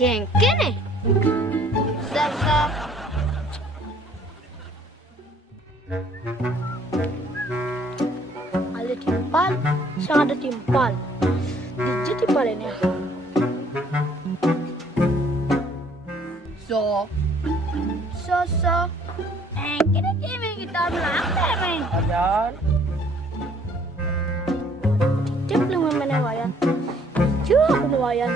geng kene. Sasa. Ada timpal, sang ada timpal. Dijit timpal ini. So. Kini kita melangkah, men. Ayan. Tip lang naman na wayan. Diyo ako na wayan.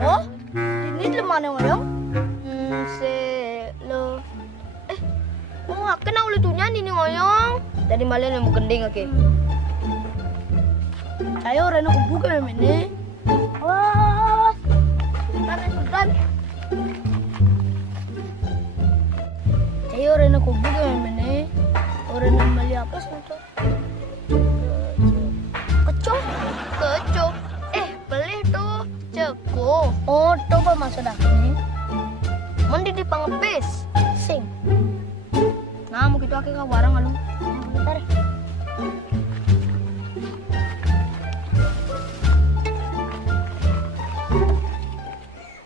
Oh, dinit naman na wayan. Kena ulit tunya nini ngoyong. Dari malam yang mukending oke. Ayo rena kubuka memene. Wah, sultan. Ayo rena kubuka memene. Orang mali apa sih tuh? Kecoh. Beli tuh ceko. Oh, tuh apa maksudnya ini? Mandi di pangepes. Sing. Nah, mau gitu akhirnya warang alu. Bentar.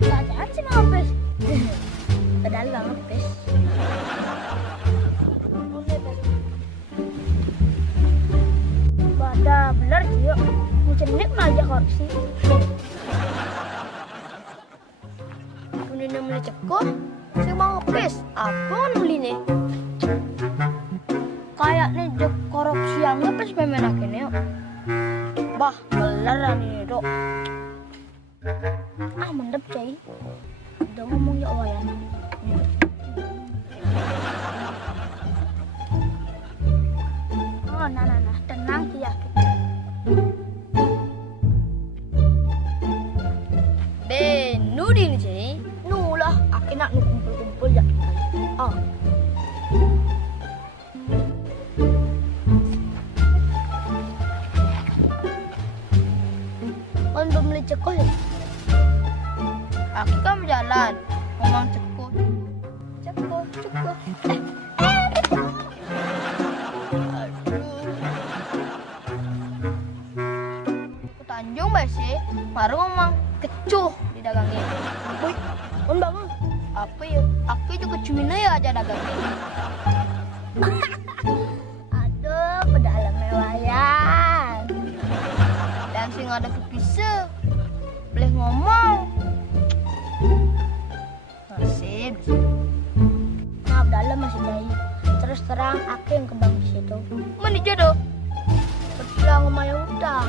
Jangan sih ngepes. Pedali gak ngepes. Badah bener sih yuk. Mencenik aja korupsi. Punya mulai cekok. Saya mau ngepes. Apa nuli nih? Kayaknya jek korupsi yang ngepes memenak ini yuk. Bah, beneran ini dok. Mendep cai. Udah ngomong ya wayan. Nah, tenang sih ya. Nudi nih cai. Nulah, akhirnya nu kumpul-kumpul ya. Belum beli cekol ya? Aku kan berjalan, ngomong cekol. Aku Tanjung sih, baru ngomong kecuh di dagangnya. Wih, bang, apa ya? Aku juga kecuhnya ya aja dagangnya. Aduh, pedalam mewayan. Dan sing ada kepisah, boleh ngomong. Nasib. Maaf dalam masih jahit. Terus terang aku yang kembang di situ. Mana jodoh? Berbilang sama yang utang.